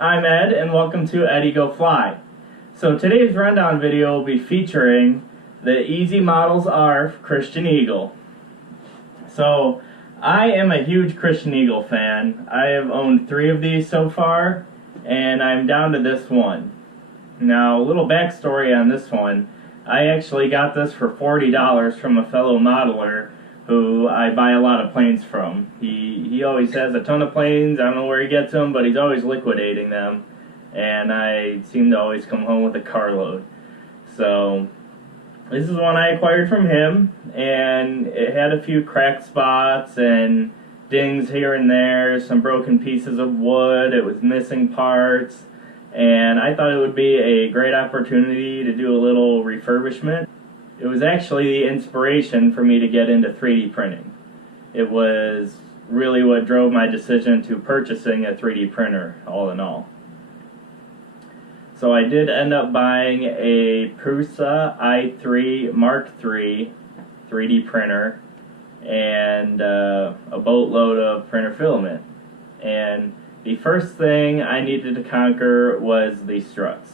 I'm Ed, and welcome to Eddie Go Fly. So today's rundown video will be featuring the Easy Models R Christen Eagle. So I am a huge Christen Eagle fan. I have owned 3 of these so far, and I'm down to this one. Now, a little backstory on this one. I actually got this for $40 from a fellow modeler who I buy a lot of planes from. He always has a ton of planes. I don't know where he gets them, but he's always liquidating them. And I seem to always come home with a carload. So this is one I acquired from him, and it had a few cracked spots and dings here and there, some broken pieces of wood. It was missing parts, and I thought it would be a great opportunity to do a little refurbishment. It was actually the inspiration for me to get into 3D printing. It was really what drove my decision to purchasing a 3D printer, all in all. So I did end up buying a Prusa i3 Mark III 3D printer and a boatload of printer filament. And the first thing I needed to conquer was the struts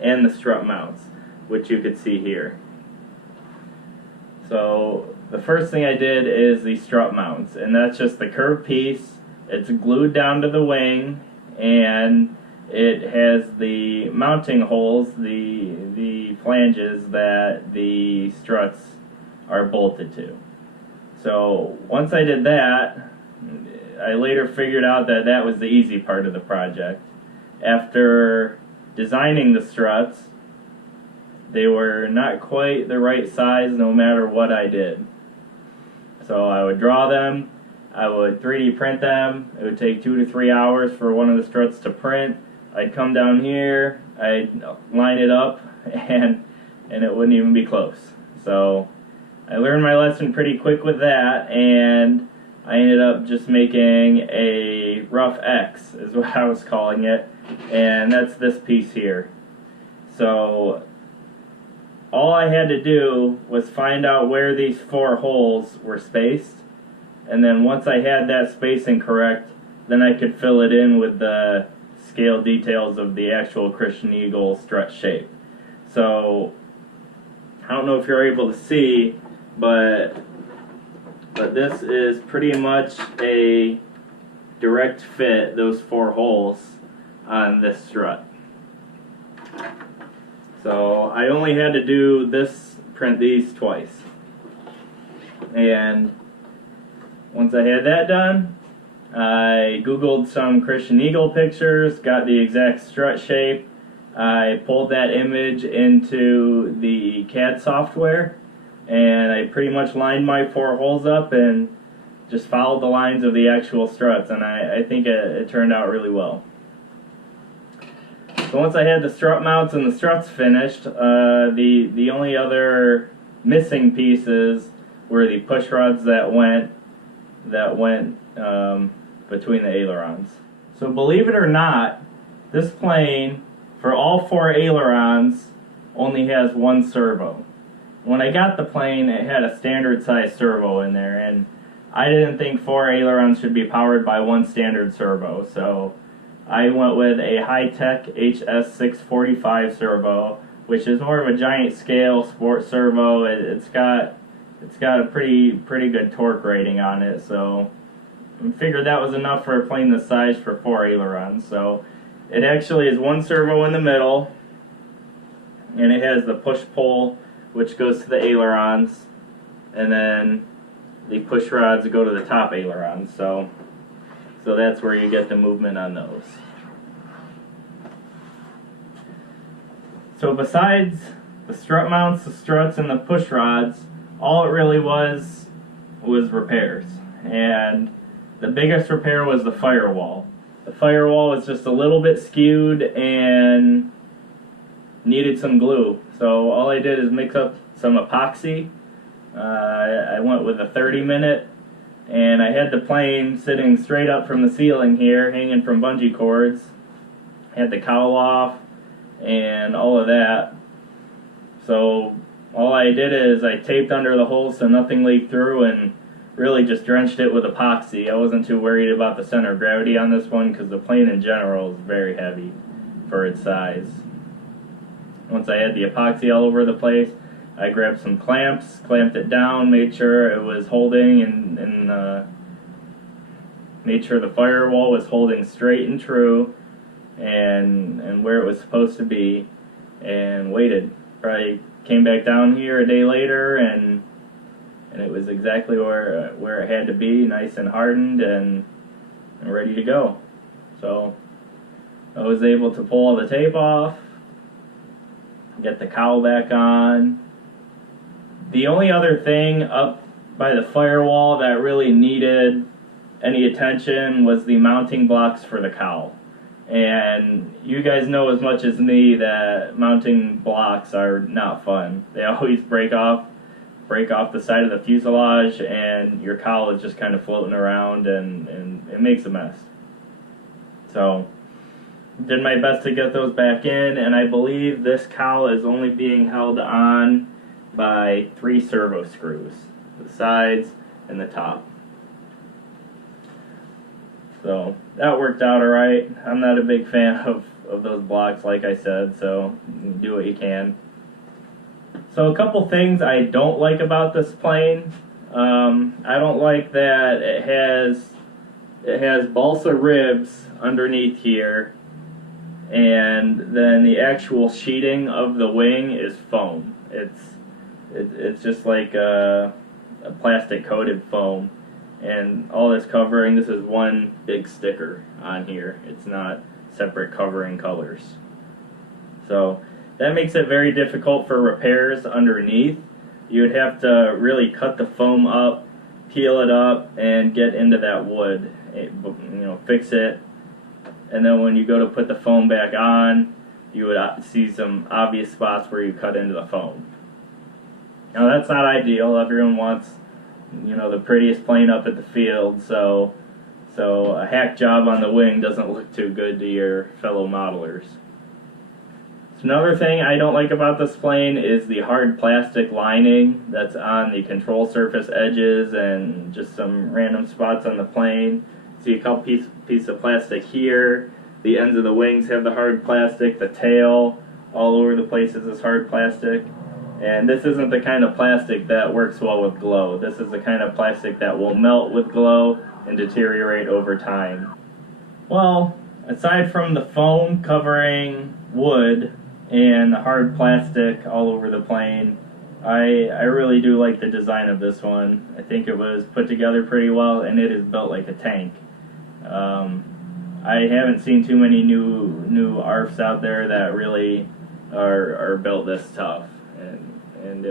and the strut mounts, which you could see here. So the first thing I did is the strut mounts, and that's just the curved piece. It's glued down to the wing, and it has the mounting holes, the flanges that the struts are bolted to. So once I did that, I later figured out that that was the easy part of the project. After designing the struts, they were not quite the right size no matter what I did. So I would draw them, I would 3D print them. It would take 2 to 3 hours for one of the struts to print. I'd come down here, I'd line it up, and it wouldn't even be close. So I learned my lesson pretty quick with that, and I ended up just making a rough X, is what I was calling it, and that's this piece here. So all I had to do was find out where these 4 holes were spaced, and then once I had that spacing correct, then I could fill it in with the scale details of the actual Christen Eagle strut shape. So I don't know if you're able to see, but this is pretty much a direct fit, those 4 holes on this strut. So I only had to do this, print these twice. And once I had that done, I googled some Christen Eagle pictures, got the exact strut shape. I pulled that image into the CAD software, and I pretty much lined my 4 holes up and just followed the lines of the actual struts, and I think it turned out really well. So once I had the strut mounts and the struts finished, the only other missing pieces were the push rods that went between the ailerons. So believe it or not, this plane, for all 4 ailerons, only has 1 servo. When I got the plane, it had a standard size servo in there, and I didn't think 4 ailerons should be powered by 1 standard servo, so I went with a high-tech HS645 servo, which is more of a giant scale sport servo. It's got a pretty good torque rating on it, so I figured that was enough for a plane this size for 4 ailerons. So it actually is 1 servo in the middle, and it has the push-pull, which goes to the ailerons, and then the push rods go to the top ailerons. So that's where you get the movement on those. So besides the strut mounts, the struts, and the push rods, all it really was repairs. And the biggest repair was the firewall. The firewall was just a little bit skewed and needed some glue. So all I did is mix up some epoxy. I went with a 30-minute, and I had the plane sitting straight up from the ceiling here, hanging from bungee cords. Had the cowl off and all of that. So all I did is I taped under the holes so nothing leaked through, and really just drenched it with epoxy. I wasn't too worried about the center of gravity on this one because the plane in general is very heavy for its size. Once I had the epoxy all over the place, I grabbed some clamps, clamped it down, made sure it was holding, and made sure the firewall was holding straight and true and where it was supposed to be, and waited. Probably came back down here a day later, and it was exactly where it had to be, nice and hardened and ready to go. So I was able to pull all the tape off, get the cowl back on. The only other thing up by the firewall that really needed any attention was the mounting blocks for the cowl. And you guys know as much as me that mounting blocks are not fun. They always break off the side of the fuselage, and your cowl is just kind of floating around, and it makes a mess. So did my best to get those back in, and I believe this cowl is only being held on by 3 servo screws, the sides and the top. So that worked out alright. I'm not a big fan of those blocks, like I said, so do what you can. So a couple things I don't like about this plane. I don't like that it has balsa ribs underneath here, and then the actual sheeting of the wing is foam. It's just like a plastic coated foam, and all this covering, this is one big sticker on here. It's not separate covering colors. So that makes it very difficult for repairs underneath. You would have to really cut the foam up, peel it up, and get into that wood. Fix it, and then when you go to put the foam back on, you would see some obvious spots where you cut into the foam. Now that's not ideal. Everyone wants, the prettiest plane up at the field, so a hack job on the wing doesn't look too good to your fellow modelers. So another thing I don't like about this plane is the hard plastic lining that's on the control surface edges and just some random spots on the plane. See a couple piece of plastic here. The ends of the wings have the hard plastic. The tail, all over the place, is this hard plastic. And this isn't the kind of plastic that works well with glow. This is the kind of plastic that will melt with glow and deteriorate over time. Well, aside from the foam covering wood and the hard plastic all over the plane, I really do like the design of this one. I think it was put together pretty well, and it is built like a tank. I haven't seen too many new ARFs out there that really are built this tough, and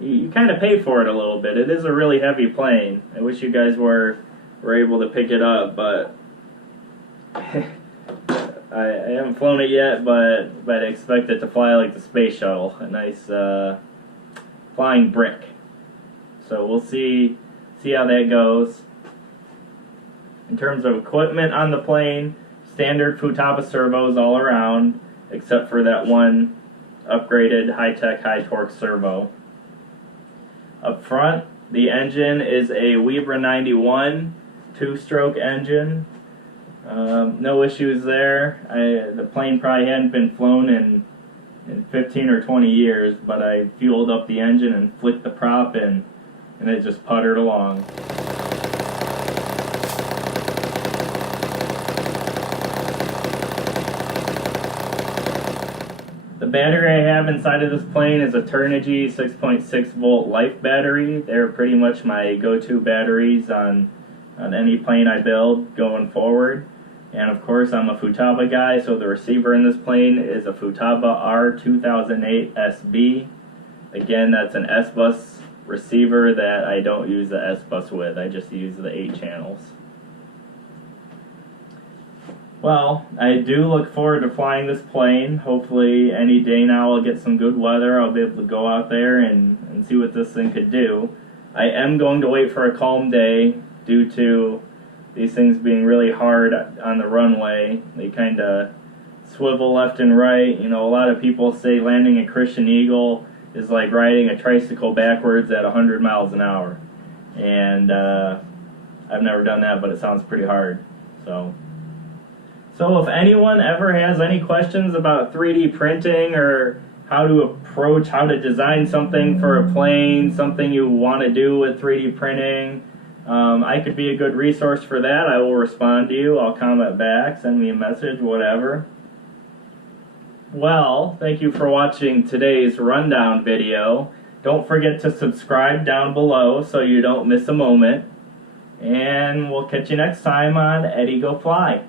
you kind of pay for it a little bit. It is a really heavy plane. I wish you guys were able to pick it up, but I haven't flown it yet, but I expect it to fly like the space shuttle, a nice flying brick. So we'll see how that goes. In terms of equipment on the plane, standard Futaba servos all around, except for that one upgraded high-tech, high-torque servo. Up front, the engine is a Webra 91 two-stroke engine. No issues there. The plane probably hadn't been flown in 15 or 20 years, but I fueled up the engine and flicked the prop in, and it just puttered along. The battery I have inside of this plane is a Turnigy 6.6 volt life battery. They're pretty much my go-to batteries on any plane I build going forward. And of course I'm a Futaba guy, so the receiver in this plane is a Futaba R2008 SB. Again, that's an S-Bus receiver that I don't use the S-Bus with. I just use the 8 channels. Well, I do look forward to flying this plane. Hopefully any day now I'll get some good weather. I'll be able to go out there and see what this thing could do. I am going to wait for a calm day due to these things being really hard on the runway. They kind of swivel left and right. A lot of people say landing a Christen Eagle is like riding a tricycle backwards at 100 miles an hour. and I've never done that, but it sounds pretty hard. So if anyone ever has any questions about 3D printing or how to design something for a plane, something you want to do with 3D printing, I could be a good resource for that. I will respond to you. I'll comment back, send me a message, whatever. Well, thank you for watching today's rundown video. Don't forget to subscribe down below so you don't miss a moment. And we'll catch you next time on Eddie Go Fly.